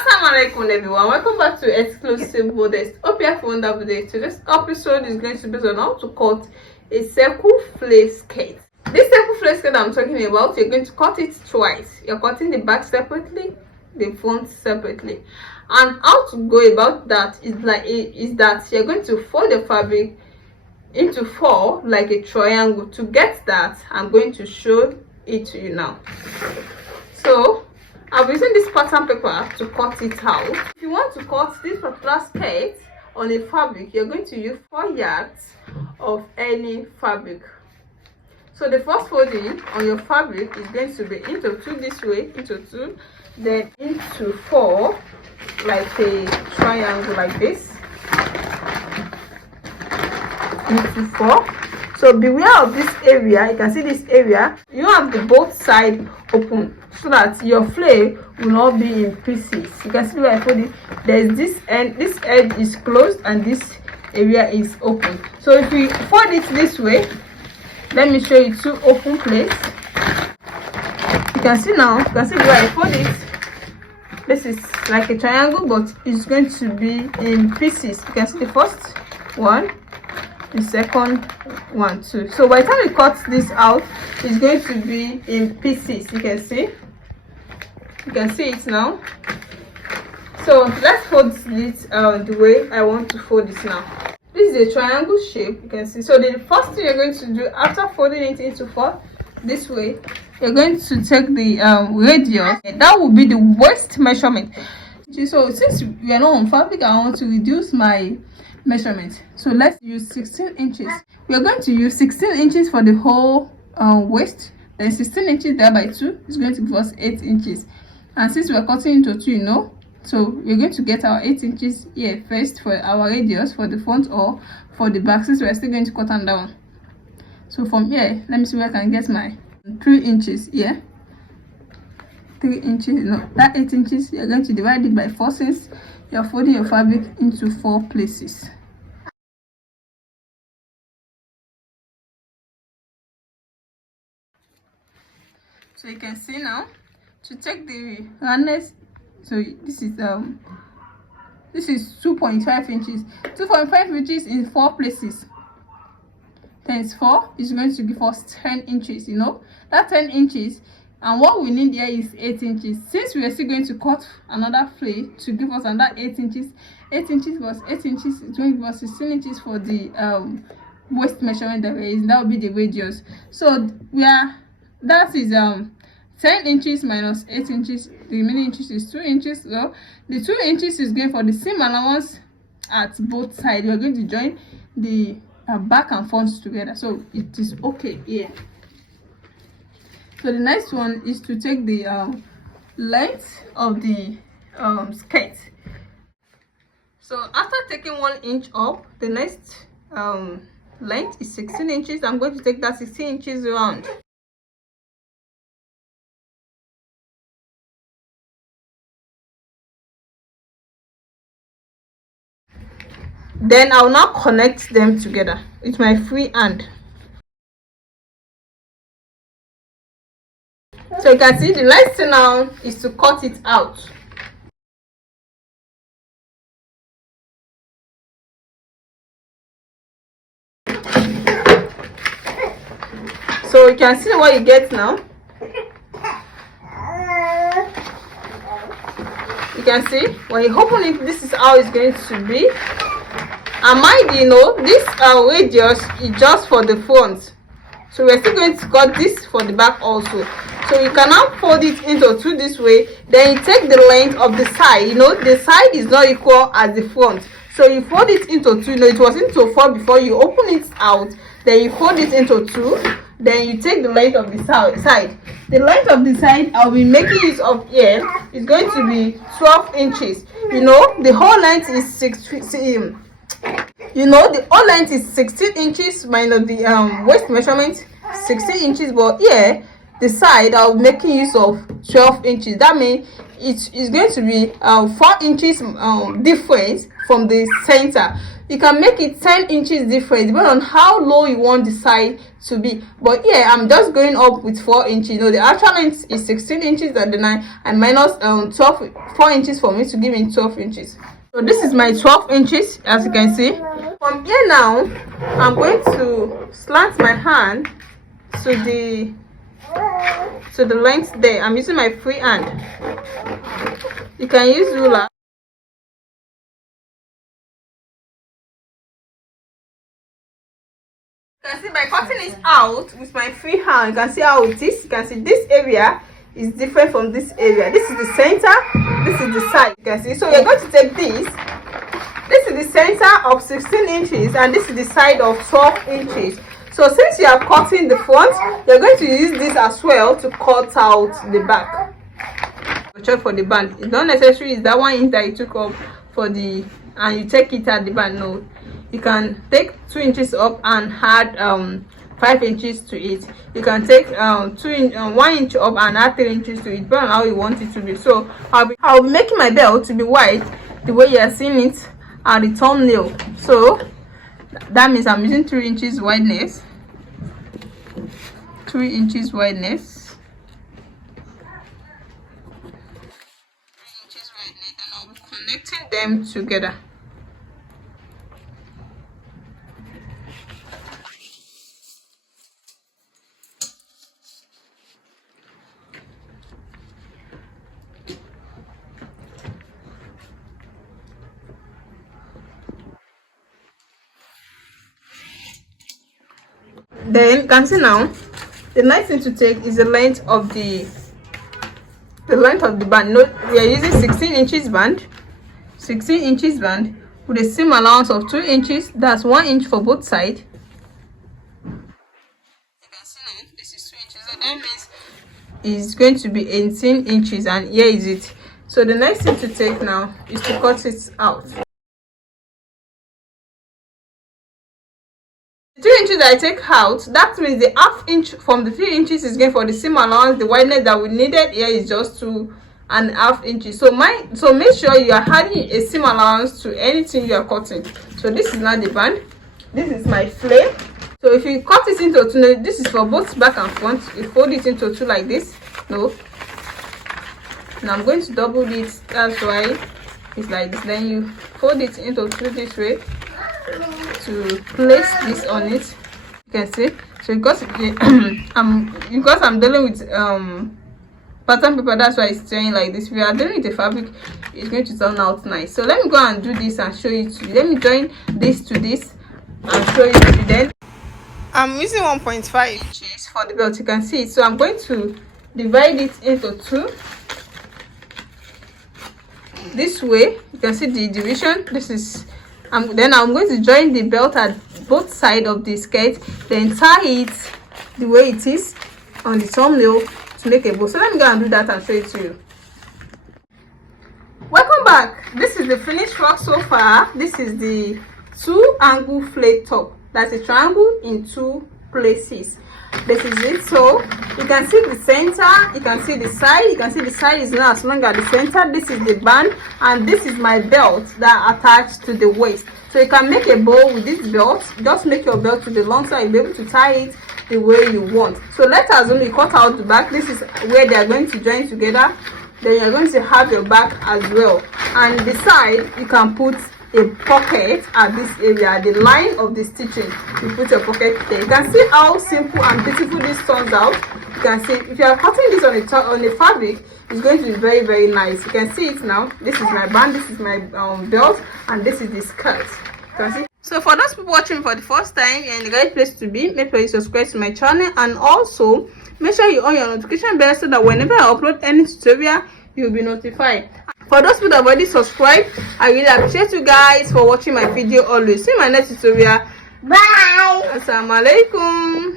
Assalamualaikum everyone, welcome back to Xclusive Bodice. Hope you have a wonderful day. Today's episode is going to be on how to cut a circle flare skirt. This circle flare skirt I'm talking about, you're going to cut it twice. You're cutting the back separately, the front separately. And how to go about that is that you're going to fold the fabric into four like a triangle. To get that, I'm going to show it to you now. So I'll be using this pattern paper to cut it out. If you want to cut this particular skirt on a fabric, you're going to use 4 yards of any fabric. So the first folding on your fabric is going to be into 2 this way, into 2, then into 4 like a triangle like this, into 4. So beware of this area. You can see this area, you have the both side open so that your flare will not be in pieces. You can see where I put it. There's this end, this edge is closed and this area is open. So if we fold it this way, let me show you 2 open plates. You can see now, you can see where I fold it. This is like a triangle, but it's going to be in pieces. You can see the first one, the second one too. So by the time we cut this out, it's going to be in pieces. You can see it now. So let's fold it the way I want to fold it now. This is a triangle shape, you can see. So the first thing you're going to do after folding it into 4 this way, you're going to take the radius, and that will be the waist measurement. So since we are not on fabric, I want to reduce my measurement. So let's use 16 inches. We are going to use 16 inches for the whole waist, then 16 inches divided by 2 is going to give us 8 inches. And since we are cutting into 2, you know, so we're going to get our 8 inches here first for our radius for the front or for the back, since we're still going to cut them down. So from here, let me see where I can get my 3 inches here. 3 inches, no, that 8 inches, you're going to divide it by 4 since you're folding your fabric into 4 places. So you can see now, to take the roundness, so this is 2.5 inches. 2.5 inches in 4 places times 4 is going to give us 10 inches. You know that 10 inches, and what we need here is 8 inches. Since we are still going to cut another flare to give us another 8 inches, 8 inches plus 8 inches is going to give us 16 inches for the waist measurement that will be the radius. So that is 10 inches minus 8 inches, the remaining inches is 2 inches. So the 2 inches is going for the seam allowance at both sides. We are going to join the back and front together, so it is okay here. So the next one is to take the length of the skirt. So after taking 1 inch up, the next length is 16 inches. I'm going to take that 16 inches round. Then I'll now connect them together with my free hand. So you can see the next thing now is to cut it out. So you can see what you get now. You can see when you open it, this is how it's going to be. And mind you know, this radius is just for the front, so we're still going to cut this for the back also. So you can now fold it into 2 this way, then you take the length of the side. You know the side is not equal as the front, so you fold it into 2. You know it was into 4 before. You open it out, then you fold it into 2, then you take the length of the side. The length of the side I'll be making use of here is going to be 12 inches. You know the whole length is 16 inches minus the waist measurement, 16 inches, but here the side, I'll be making use of 12 inches. That means it is going to be 4 inches difference from the center. You can make it 10 inches difference depending on how low you want the side to be. But here I'm just going up with 4 inches. The actual length is 16 inches at the 9 and minus 4 inches for me to give me 12 inches. So this is my 12 inches, as you can see. From here now, I'm going to slant my hand to the length there. I'm using my free hand. You can use ruler. You can see by cutting it out with my free hand, you can see how it is. You can see this area is different from this area. This is the center, this is the side. You can see. So we're going to take this. This is the center of 16 inches and this is the side of 12 inches. So since you are cutting the front, you're going to use this as well to cut out the back. Check for the band. It's not necessary it's that 1 inch that you took up for the and you take it at the band. No, you can take 2 inches up and add 5 inches to it. You can take 1 inch up and add 3 inches to it, depending on how you want it to be. So I'll be making my belt to be wide the way you are seeing it at the thumbnail. So that means I'm using 3 inches wideness. 3 inches wideness. 3 inches wideness, and I'll be connecting them together. Then you can see now the next thing to take is the length of the band. Note we are using 16 inches band, 16 inches band with a seam allowance of 2 inches. That's 1 inch for both sides. You can see now this is 2 inches, so that means it's going to be 18 inches, and here is it. So the next thing to take now is to cut it out. 3 inches that I take out, that means the half inch from the 3 inches is going for the seam allowance. The wideness that we needed here is just 2.5 inches. So make sure you are adding a seam allowance to anything you are cutting. So this is not the band. This is my flame. So if you cut it into two, this is for both back and front. You fold it into two like this. No. Now I'm going to double it. That's why it's like this. Then you fold it into two this way to place this on it. You can see. So because I'm dealing with pattern paper, that's why it's turning like this. If you are dealing with the fabric, it's going to turn out nice. So let me go and do this and show it to you. Let me join this to this and show it to you. Then I'm using 1.5 inches for the belt. You can see it. So I'm going to divide it into two this way. You can see the division. This is then I'm going to join the belt at both sides of the skirt, then tie it the way it is on the thumbnail to make a bow. So let me go and do that and show it to you. Welcome back. This is the finished work so far. This is the 2-angle flared top. That's a triangle in 2 places. This is it. So you can see the center, you can see the side. You can see the side is not as long as the center. This is the band, and this is my belt that attached to the waist. So you can make a bow with this belt. Just make your belt to the long side. You'll be able to tie it the way you want. So let's assume you cut out the back. This is where they are going to join together. Then you're going to have your back as well, and the side you can put a pocket at this area, the line of the stitching. You put your pocket there. You can see how simple and beautiful this turns out. You can see if you are cutting this on a fabric, it's going to be very, very nice. You can see it now. This is my band, this is my belt, and this is the skirt. You can see. So for those people watching for the first time, you're in the right place to be. Make sure you subscribe to my channel, and also make sure you on your notification bell so that whenever I upload any tutorial, you'll be notified. For those people that have already subscribed, I really appreciate you guys for watching my video always. See you in my next tutorial. Bye. Assalamu alaikum.